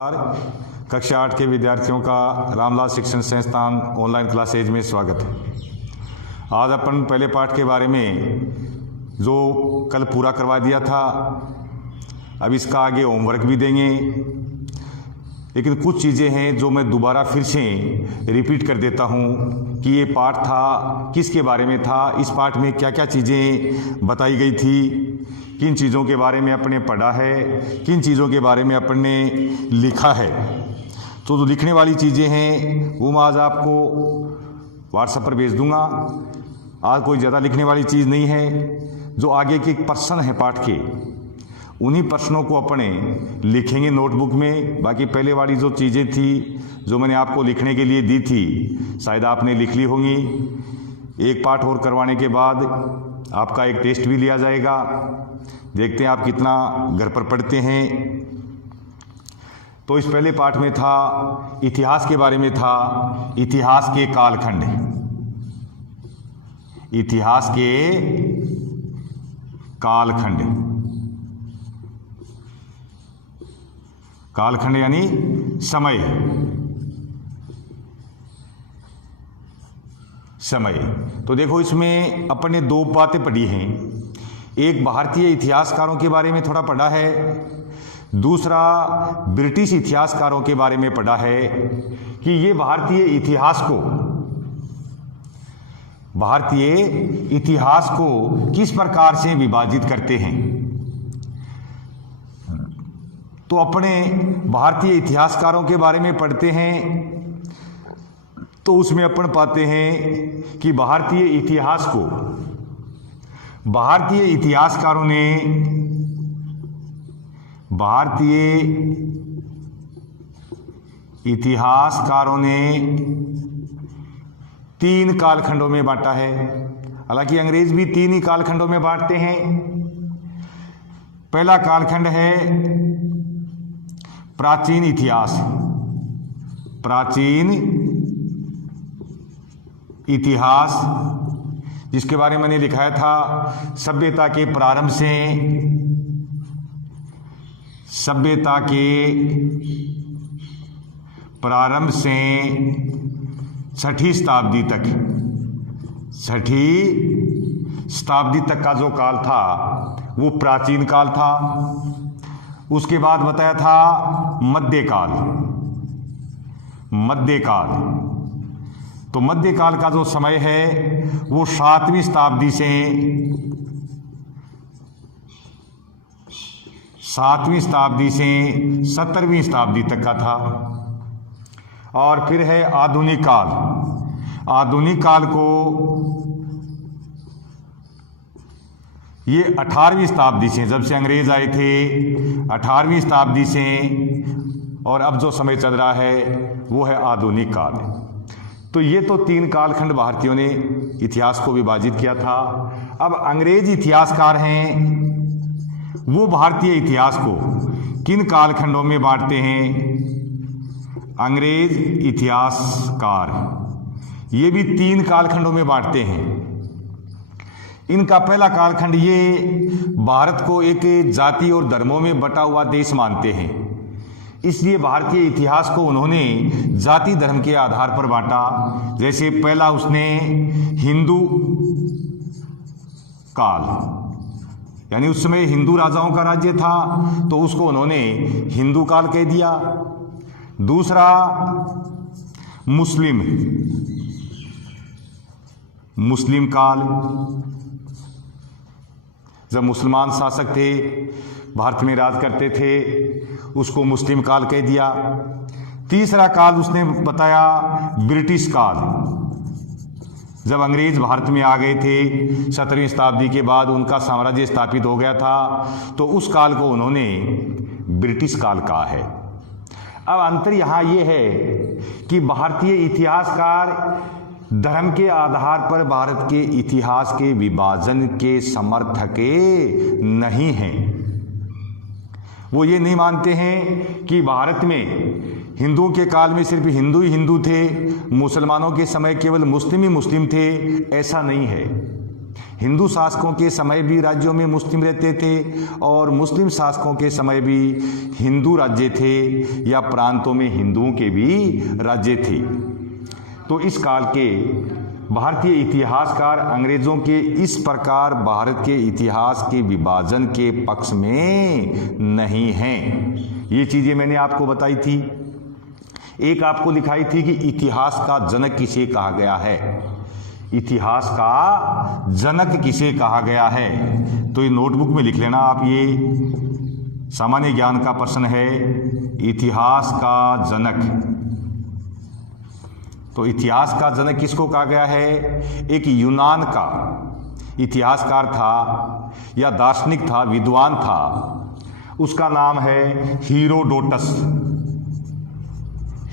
कक्षा 8 के विद्यार्थियों का रामलाल शिक्षण संस्थान ऑनलाइन क्लासेज में स्वागत है। आज अपन पहले पाठ के बारे में जो कल पूरा करवा दिया था, अब इसका आगे होमवर्क भी देंगे, लेकिन कुछ चीज़ें हैं जो मैं दोबारा फिर से रिपीट कर देता हूँ कि ये पाठ था किसके बारे में था, इस पाठ में क्या क्या चीज़ें बताई गई थी, किन चीज़ों के बारे में अपने पढ़ा है, किन चीज़ों के बारे में अपने लिखा है। तो जो लिखने वाली चीज़ें हैं वो मैं आज आपको व्हाट्सएप पर भेज दूंगा। आज कोई ज़्यादा लिखने वाली चीज़ नहीं है। जो आगे के प्रश्न हैं पाठ के, उन्हीं प्रश्नों को अपने लिखेंगे नोटबुक में। बाकी पहले वाली जो चीज़ें थी जो मैंने आपको लिखने के लिए दी थी, शायद आपने लिख ली होंगी। एक पाठ और करवाने के बाद आपका एक टेस्ट भी लिया जाएगा। देखते हैं आप कितना घर पर पढ़ते हैं। तो इस पहले पाठ में था इतिहास के बारे में था, इतिहास के कालखंड, इतिहास के कालखंड, कालखंड यानी समय, समय। तो देखो इसमें अपने दो बातें पढ़ी हैं। एक भारतीय इतिहासकारों के बारे में थोड़ा पढ़ा है, दूसरा ब्रिटिश इतिहासकारों के बारे में पढ़ा है कि ये भारतीय इतिहास को किस प्रकार से विभाजित करते हैं। तो अपने भारतीय इतिहासकारों के बारे में पढ़ते हैं तो उसमें अपन पाते हैं कि भारतीय इतिहासकारों ने तीन कालखंडों में बांटा है। हालांकि अंग्रेज भी तीन ही कालखंडों में बांटते हैं। पहला कालखंड है प्राचीन इतिहास, जिसके बारे में मैंने लिखाया था सभ्यता के प्रारंभ से छठी शताब्दी तक का जो काल था वो प्राचीन काल था। उसके बाद बताया था मध्यकाल। तो मध्यकाल का जो समय है वो 7वीं शताब्दी से 17वीं शताब्दी तक का था। और फिर है आधुनिक काल को ये 18वीं शताब्दी से, जब से अंग्रेज आए थे 18वीं शताब्दी से, और अब जो समय चल रहा है वो है आधुनिक काल। तो ये तो तीन कालखंड भारतीयों ने इतिहास को विभाजित किया था। अब अंग्रेज इतिहासकार हैं, वो भारतीय इतिहास को किन कालखंडों में बांटते हैं। अंग्रेज इतिहासकार ये भी तीन कालखंडों में बांटते हैं। इनका पहला कालखंड, ये भारत को एक जाति और धर्मों में बटा हुआ देश मानते हैं, इसलिए भारतीय इतिहास को उन्होंने जाति धर्म के आधार पर बांटा। जैसे पहला उसने हिंदू काल, यानी उस समय हिंदू राजाओं का राज्य था तो उसको उन्होंने हिंदू काल कह दिया। दूसरा मुस्लिम काल, जब मुसलमान शासक थे भारत में राज करते थे उसको मुस्लिम काल कह दिया। तीसरा काल उसने बताया ब्रिटिश काल, जब अंग्रेज भारत में आ गए थे 17वीं शताब्दी के बाद उनका साम्राज्य स्थापित हो गया था तो उस काल को उन्होंने ब्रिटिश काल कहा है। अब अंतर यहाँ ये है कि भारतीय इतिहासकार धर्म के आधार पर भारत के इतिहास के विभाजन के समर्थक नहीं हैं। वो ये नहीं मानते हैं कि भारत में हिंदुओं के काल में सिर्फ हिंदू ही हिंदू थे, मुसलमानों के समय केवल मुस्लिम ही मुस्लिम थे। ऐसा नहीं है। हिंदू शासकों के समय भी राज्यों में मुस्लिम रहते थे और मुस्लिम शासकों के समय भी हिंदू राज्य थे या प्रांतों में हिंदुओं के भी राज्य थे। तो इस काल के भारतीय इतिहासकार अंग्रेजों के इस प्रकार भारत के इतिहास के विभाजन के पक्ष में नहीं हैं। ये चीज़ें मैंने आपको बताई थी। एक आपको दिखाई थी कि इतिहास का जनक किसे कहा गया है। इतिहास का जनक किसे कहा गया है, तो ये नोटबुक में लिख लेना आप। ये सामान्य ज्ञान का प्रश्न है, इतिहास का जनक। तो इतिहास का जनक किसको कहा गया है? एक यूनान का इतिहासकार था या दार्शनिक था, विद्वान था, उसका नाम है हीरोडोटस।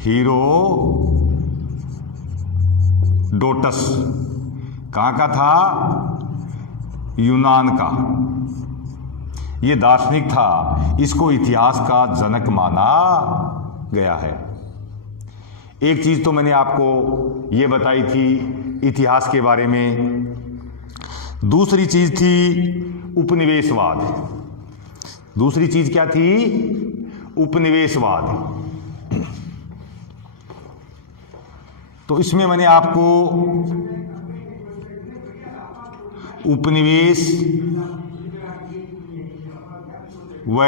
हीरोडोटस कहाँ का था? यूनान का। ये दार्शनिक था, इसको इतिहास का जनक माना गया है। एक चीज तो मैंने आपको ये बताई थी इतिहास के बारे में। दूसरी चीज थी उपनिवेशवाद। दूसरी चीज क्या थी? उपनिवेशवाद। तो इसमें मैंने आपको उपनिवेश व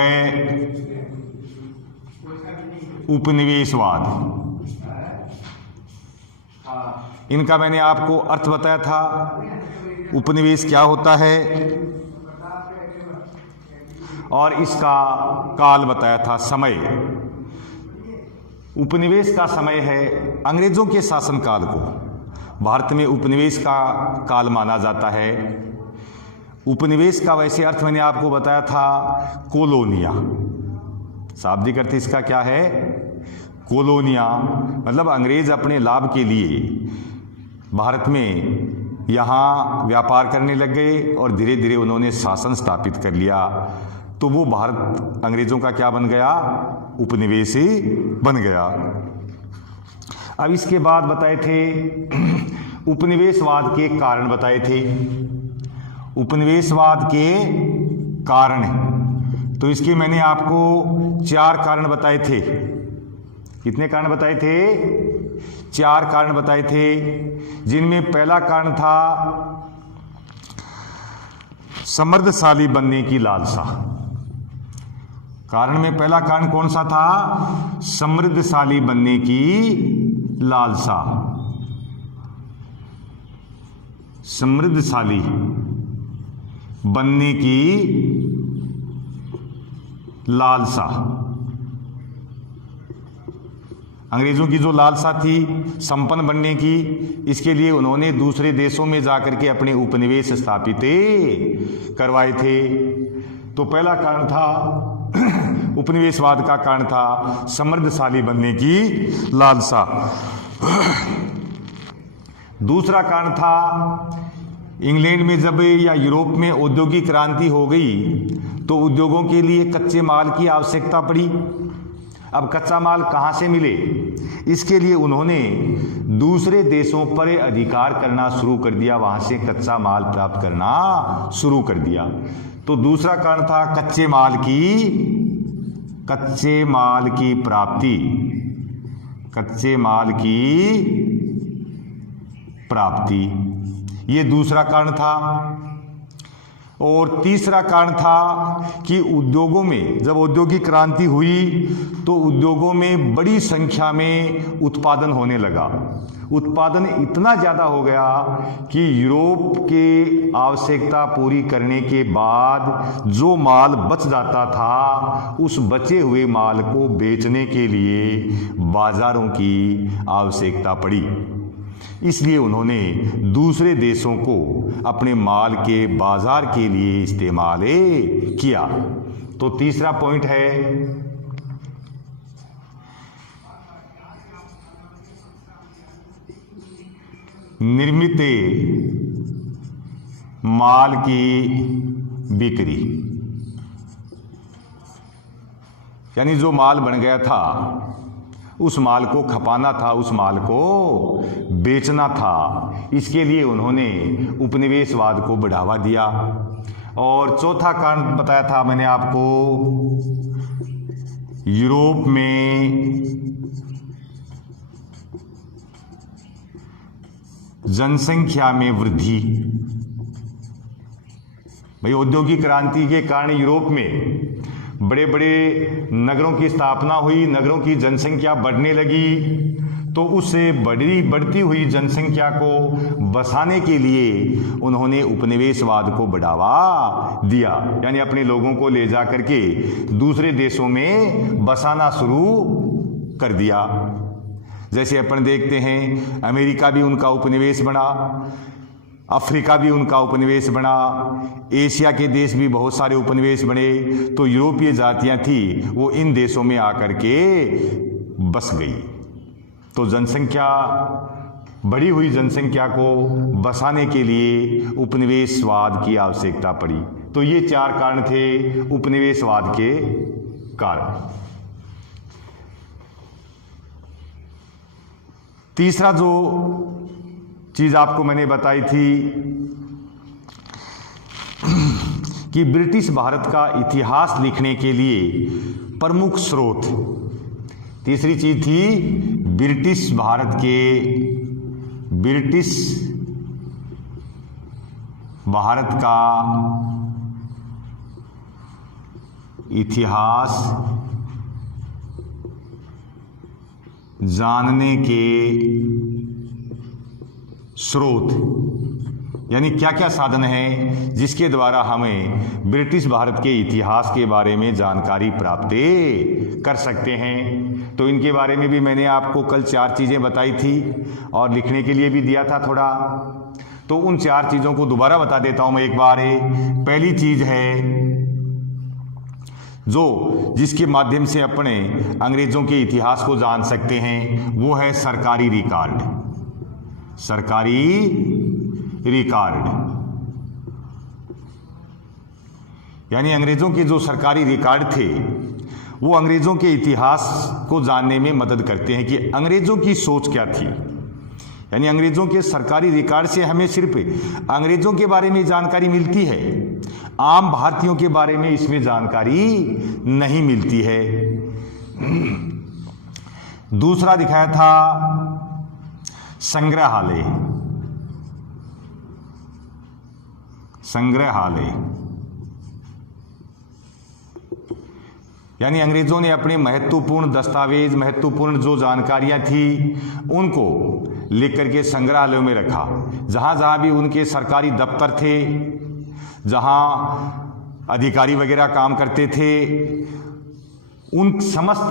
उपनिवेशवाद, इनका मैंने आपको अर्थ बताया था। उपनिवेश क्या होता है और इसका काल बताया था, समय। उपनिवेश का समय है अंग्रेजों के शासनकाल को भारत में उपनिवेश का काल माना जाता है। उपनिवेश का वैसे अर्थ मैंने आपको बताया था कोलोनिया। शाब्दिक अर्थ इसका क्या है? कोलोनिया। मतलब अंग्रेज अपने लाभ के लिए भारत में यहाँ व्यापार करने लग गए और धीरे धीरे उन्होंने शासन स्थापित कर लिया। तो वो भारत अंग्रेजों का क्या बन गया? उपनिवेश ही बन गया। अब इसके बाद बताए थे उपनिवेशवाद के कारण बताए थे। उपनिवेशवाद के कारण, तो इसके मैंने आपको 4 कारण बताए थे। कितने कारण बताए थे? 4 कारण बताए थे, जिनमें पहला कारण था समृद्धशाली बनने की लालसा। कारण में पहला कारण कौन सा था? समृद्धशाली बनने की लालसा। समृद्धशाली बनने की लालसा। अंग्रेजों की जो लालसा थी संपन्न बनने की, इसके लिए उन्होंने दूसरे देशों में जाकर के अपने उपनिवेश स्थापित करवाए थे। तो पहला कारण था उपनिवेशवाद का कारण था समृद्धशाली बनने की लालसा। दूसरा कारण था इंग्लैंड में जब या यूरोप में औद्योगिक क्रांति हो गई तो उद्योगों के लिए कच्चे माल की आवश्यकता पड़ी। अब कच्चा माल कहाँ से मिले? इसके लिए उन्होंने दूसरे देशों पर अधिकार करना शुरू कर दिया, वहाँ से कच्चा माल प्राप्त करना शुरू कर दिया। तो दूसरा कारण था कच्चे माल की प्राप्ति। कच्चे माल की प्राप्ति, ये दूसरा कारण था। और तीसरा कारण था कि उद्योगों में जब औद्योगिक क्रांति हुई तो उद्योगों में बड़ी संख्या में उत्पादन होने लगा। उत्पादन इतना ज़्यादा हो गया कि यूरोप के आवश्यकता पूरी करने के बाद जो माल बच जाता था, उस बचे हुए माल को बेचने के लिए बाजारों की आवश्यकता पड़ी। इसलिए उन्होंने दूसरे देशों को अपने माल के बाजार के लिए इस्तेमाल किया। तो तीसरा पॉइंट है निर्मित माल की बिक्री। यानी जो माल बन गया था उस माल को खपाना था, उस माल को बेचना था। इसके लिए उन्होंने उपनिवेशवाद को बढ़ावा दिया। और चौथा कारण बताया था मैंने आपको, यूरोप में जनसंख्या में वृद्धि। भाई औद्योगिक क्रांति के कारण यूरोप में बड़े बड़े नगरों की स्थापना हुई, नगरों की जनसंख्या बढ़ने लगी, तो उससे बढ़ती हुई जनसंख्या को बसाने के लिए उन्होंने उपनिवेशवाद को बढ़ावा दिया, यानी अपने लोगों को ले जा करके दूसरे देशों में बसाना शुरू कर दिया। जैसे अपन देखते हैं अमेरिका भी उनका उपनिवेश बना, अफ्रीका भी उनका उपनिवेश बना, एशिया के देश भी बहुत सारे उपनिवेश बने। तो यूरोपीय जातियां थी वो इन देशों में आकर के बस गई। तो जनसंख्या, बढ़ी हुई जनसंख्या को बसाने के लिए उपनिवेशवाद की आवश्यकता पड़ी। तो ये 4 कारण थे उपनिवेशवाद के कारण। तीसरा जो चीज आपको मैंने बताई थी कि ब्रिटिश भारत का इतिहास लिखने के लिए प्रमुख स्रोत, तीसरी चीज थी ब्रिटिश भारत का इतिहास जानने के स्रोत, यानी क्या क्या साधन है जिसके द्वारा हमें ब्रिटिश भारत के इतिहास के बारे में जानकारी प्राप्त कर सकते हैं। तो इनके बारे में भी मैंने आपको कल 4 चीज़ें बताई थी और लिखने के लिए भी दिया था थोड़ा। तो उन 4 चीज़ों को दोबारा बता देता हूं मैं एक बार। पहली चीज़ है जिसके माध्यम से अपने अंग्रेजों के इतिहास को जान सकते हैं, वो है सरकारी रिकॉर्ड। सरकारी रिकॉर्ड यानी अंग्रेजों के जो सरकारी रिकॉर्ड थे वो अंग्रेजों के इतिहास को जानने में मदद करते हैं कि अंग्रेजों की सोच क्या थी। यानी अंग्रेजों के सरकारी रिकॉर्ड से हमें सिर्फ अंग्रेजों के बारे में जानकारी मिलती है, आम भारतीयों के बारे में इसमें जानकारी नहीं मिलती है। दूसरा दिखाया था संग्रहालय। संग्रहालय यानी अंग्रेजों ने अपने महत्वपूर्ण दस्तावेज, महत्वपूर्ण जो जानकारियां थी उनको लिख करके संग्रहालयों में रखा। जहां जहां भी उनके सरकारी दफ्तर थे, जहां अधिकारी वगैरह काम करते थे, उन समस्त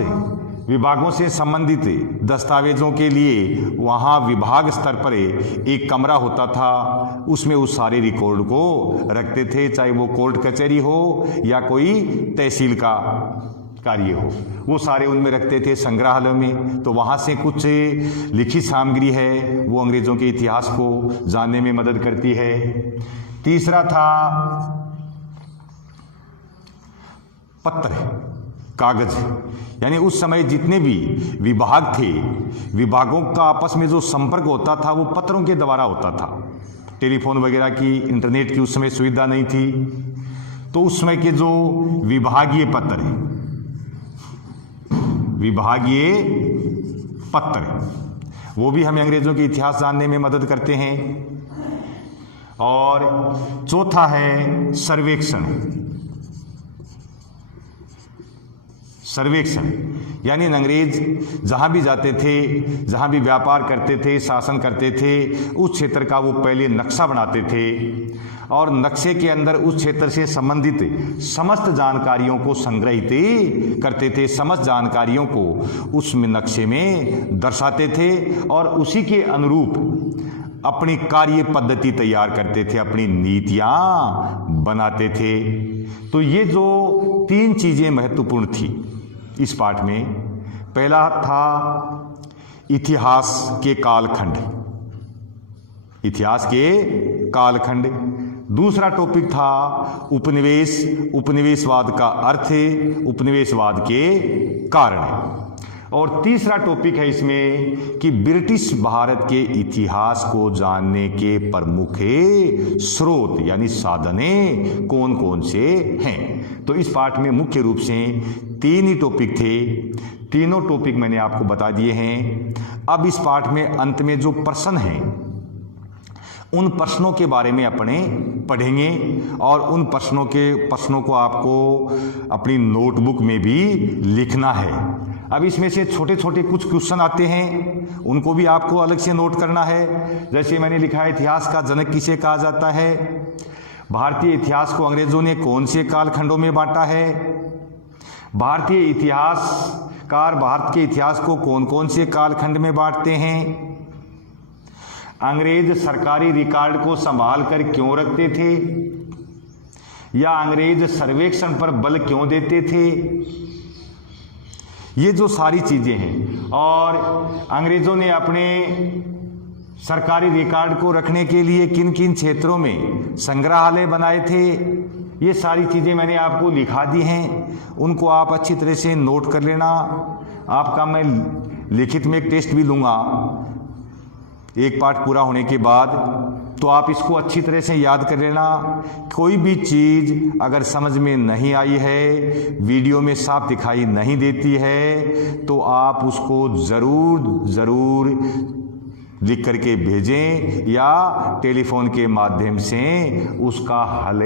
विभागों से संबंधित दस्तावेजों के लिए वहाँ विभाग स्तर पर एक कमरा होता था, उसमें उस सारे रिकॉर्ड को रखते थे, चाहे वो कोर्ट कचहरी हो या कोई तहसील का कार्य हो, वो सारे उनमें रखते थे संग्रहालय में। तो वहाँ से कुछ लिखित सामग्री है वो अंग्रेजों के इतिहास को जानने में मदद करती है। तीसरा था पत्र, कागज, यानी उस समय जितने भी विभाग थे, विभागों का आपस में जो संपर्क होता था वो पत्रों के द्वारा होता था। टेलीफोन वगैरह की, इंटरनेट की उस समय सुविधा नहीं थी। तो उस समय के जो विभागीय पत्र हैं, विभागीय पत्र, वो भी हमें अंग्रेजों के इतिहास जानने में मदद करते हैं। और चौथा है सर्वेक्षण। सर्वेक्षण यानी अंग्रेज जहां भी जाते थे, जहां भी व्यापार करते थे, शासन करते थे, उस क्षेत्र का वो पहले नक्शा बनाते थे और नक्शे के अंदर उस क्षेत्र से संबंधित समस्त जानकारियों को संग्रहित करते थे, समस्त जानकारियों को उस नक्शे में दर्शाते थे और उसी के अनुरूप अपनी कार्य पद्धति तैयार करते थे, अपनी नीतियां बनाते थे। तो ये जो 3 चीजें महत्वपूर्ण थी इस पाठ में, पहला था इतिहास के कालखंड, इतिहास के कालखंड। दूसरा टॉपिक था उपनिवेश, उपनिवेशवाद का अर्थ, उपनिवेशवाद के कारण। और तीसरा टॉपिक है इसमें कि ब्रिटिश भारत के इतिहास को जानने के प्रमुख स्रोत यानी साधने कौन कौन से हैं। तो इस पाठ में मुख्य रूप से 3 ही टॉपिक थे, तीनों टॉपिक मैंने आपको बता दिए हैं। अब इस पाठ में अंत में जो प्रश्न हैं उन प्रश्नों के बारे में अपने पढ़ेंगे और उन प्रश्नों को आपको अपनी नोटबुक में भी लिखना है। अब इसमें से छोटे छोटे कुछ क्वेश्चन आते हैं, उनको भी आपको अलग से नोट करना है। जैसे मैंने लिखा है, इतिहास का जनक किसे कहा जाता है, भारतीय इतिहास को अंग्रेजों ने कौन से कालखंडों में बांटा है, भारतीय इतिहासकार भारत के इतिहास को कौन कौन से कालखंड में बांटते हैं, अंग्रेज सरकारी रिकॉर्ड को संभाल कर क्यों रखते थे, या अंग्रेज सर्वेक्षण पर बल क्यों देते थे। ये जो सारी चीजें हैं, और अंग्रेजों ने अपने सरकारी रिकॉर्ड को रखने के लिए किन किन क्षेत्रों में संग्रहालय बनाए थे, ये सारी चीजें मैंने आपको लिखा दी हैं। उनको आप अच्छी तरह से नोट कर लेना। आपका मैं लिखित में एक टेस्ट भी लूँगा एक पाठ पूरा होने के बाद, तो आप इसको अच्छी तरह से याद कर लेना। कोई भी चीज़ अगर समझ में नहीं आई है, वीडियो में साफ दिखाई नहीं देती है, तो आप उसको ज़रूर लिख करके भेजें या टेलीफोन के माध्यम से उसका हल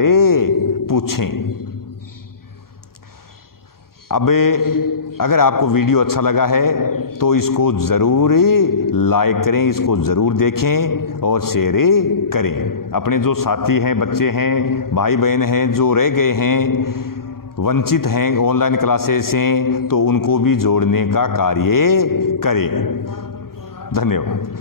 पूछें। अब अगर आपको वीडियो अच्छा लगा है तो इसको ज़रूर लाइक करें, इसको ज़रूर देखें और शेयर करें। अपने जो साथी हैं, बच्चे हैं, भाई बहन हैं जो रह गए हैं, वंचित हैं ऑनलाइन क्लासेस से, तो उनको भी जोड़ने का कार्य करें। धन्यवाद।